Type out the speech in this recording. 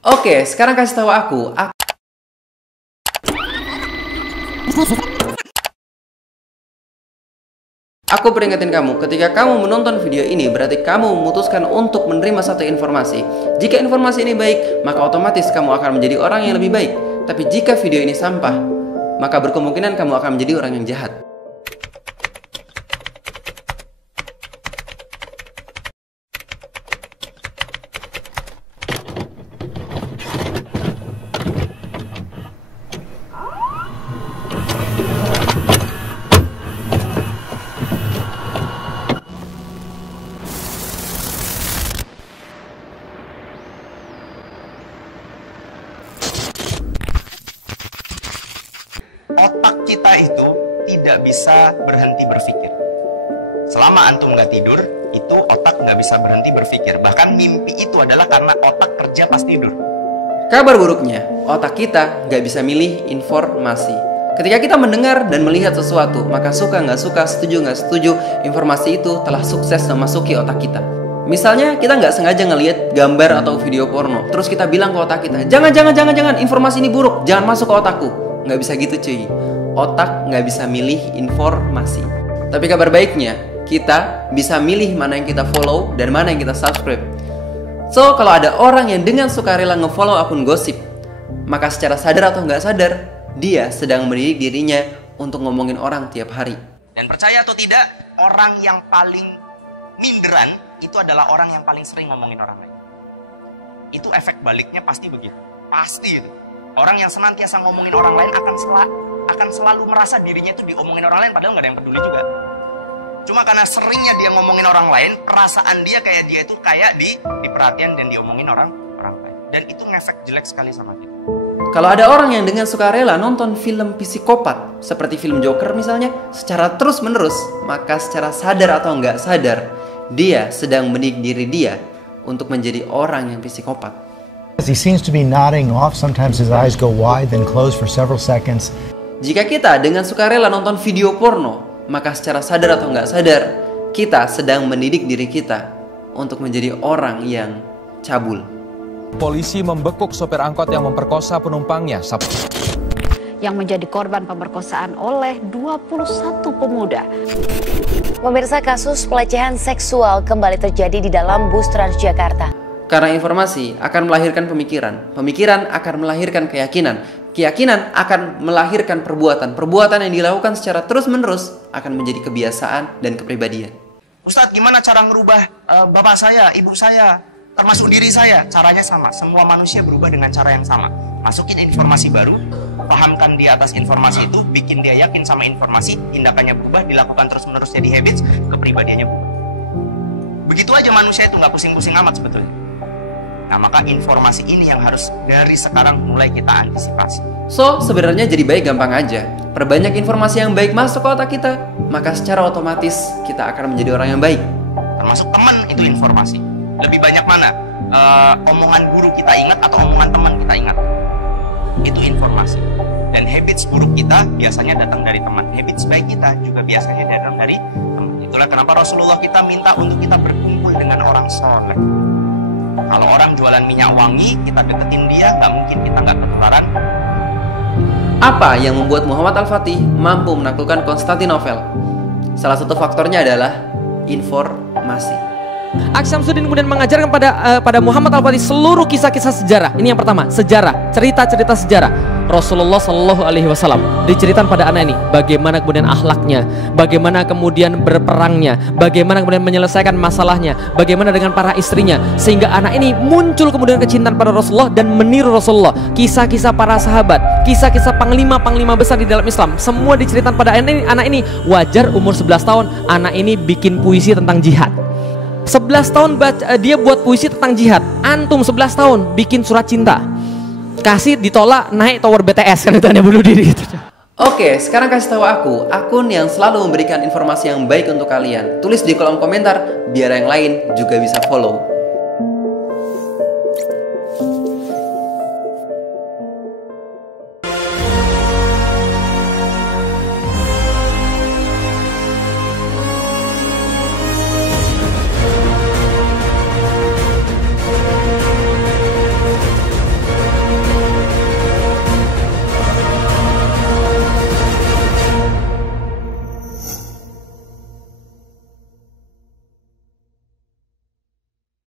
Oke, sekarang kasih tahu aku. Aku peringatin kamu, ketika kamu menonton video ini berarti kamu memutuskan untuk menerima satu informasi. Jika informasi ini baik, maka otomatis kamu akan menjadi orang yang lebih baik. Tapi jika video ini sampah, maka berkemungkinan kamu akan menjadi orang yang jahat. Otak kita itu tidak bisa berhenti berpikir. Selama antum nggak tidur, itu otak nggak bisa berhenti berpikir. Bahkan mimpi itu adalah karena otak kerja pas tidur. Kabar buruknya, otak kita nggak bisa milih informasi. Ketika kita mendengar dan melihat sesuatu, maka suka nggak suka, setuju nggak setuju, informasi itu telah sukses memasuki otak kita. Misalnya kita nggak sengaja ngelihat gambar atau video porno, terus kita bilang ke otak kita, jangan, informasi ini buruk, jangan masuk ke otakku. Nggak bisa gitu cuy. Otak nggak bisa milih informasi. Tapi kabar baiknya, kita bisa milih mana yang kita follow dan mana yang kita subscribe. So, kalau ada orang yang dengan sukarela ngefollow akun gosip, maka secara sadar atau nggak sadar, dia sedang mendidik dirinya untuk ngomongin orang tiap hari. Dan percaya atau tidak, orang yang paling minderan itu adalah orang yang paling sering ngomongin orang lain. Itu efek baliknya pasti begitu. Pasti itu. Orang yang senantiasa ngomongin orang lain akan selalu merasa dirinya itu diomongin orang lain, padahal nggak ada yang peduli juga. Cuma karena seringnya dia ngomongin orang lain, perasaan dia kayak dia itu kayak diperhatian dan diomongin orang lain. Dan itu ngefek jelek sekali sama kita. Kalau ada orang yang dengan sukarela nonton film psikopat, seperti film Joker misalnya, secara terus-menerus, maka secara sadar atau nggak sadar, dia sedang mendidik diri dia untuk menjadi orang yang psikopat. He seems to be nodding off. Sometimes his eyes go wide, then close for several seconds. Jika kita dengan sukarela nonton video porno, maka secara sadar atau nggak sadar, kita sedang mendidik diri kita untuk menjadi orang yang cabul. Polisi membekuk sopir angkot yang memperkosa penumpangnya. Yang menjadi korban pemerkosaan oleh 21 pemuda. Pemirsa, kasus pelecehan seksual kembali terjadi di dalam bus Transjakarta. Karena informasi akan melahirkan pemikiran, pemikiran akan melahirkan keyakinan, keyakinan akan melahirkan perbuatan, perbuatan yang dilakukan secara terus-menerus akan menjadi kebiasaan dan kepribadian. Ustadz, gimana cara merubah bapak saya, ibu saya, termasuk diri saya? Caranya sama, semua manusia berubah dengan cara yang sama. Masukin informasi baru, pahamkan dia atas informasi itu, bikin dia yakin sama informasi, tindakannya berubah, dilakukan terus-menerus jadi habits, kepribadiannya berubah. Begitu aja manusia itu, nggak pusing-pusing amat sebetulnya. Nah, maka informasi ini yang harus dari sekarang mulai kita antisipasi. So, sebenarnya jadi baik gampang aja. Perbanyak informasi yang baik masuk ke otak kita, maka secara otomatis kita akan menjadi orang yang baik. Termasuk teman itu informasi. Lebih banyak mana? Omongan guru kita ingat atau omongan teman kita ingat? Itu informasi. Dan habits buruk kita biasanya datang dari teman. Habits baik kita juga biasanya datang dari teman. Itulah kenapa Rasulullah kita minta untuk kita berkumpul dengan orang soleh. Kalau orang jualan minyak wangi, kita deketin dia, nggak mungkin kita nggak ketularan. Apa yang membuat Muhammad Al-Fatih mampu menaklukkan Konstantinopel? Salah satu faktornya adalah informasi. Aks Syamsuddin kemudian mengajarkan pada Muhammad Al-Fatih seluruh kisah-kisah sejarah. Ini yang pertama, sejarah, cerita-cerita sejarah. Rasulullah Shallallahu Alaihi Wasallam diceritakan pada anak ini bagaimana kemudian akhlaknya, bagaimana kemudian berperangnya, bagaimana kemudian menyelesaikan masalahnya, bagaimana dengan para istrinya, sehingga anak ini muncul kemudian kecintaan pada Rasulullah dan meniru Rasulullah. Kisah-kisah para sahabat, kisah-kisah panglima-panglima besar di dalam Islam, semua diceritakan pada anak ini. Wajar umur 11 tahun anak ini bikin puisi tentang jihad. 11 tahun dia buat puisi tentang jihad. Antum 11 tahun bikin surat cinta, kasih ditolak, naik tower BTS, kan itu hanya bunuh diri gitu. Oke, sekarang kasih tahu aku akun yang selalu memberikan informasi yang baik untuk kalian. Tulis di kolom komentar biar yang lain juga bisa follow.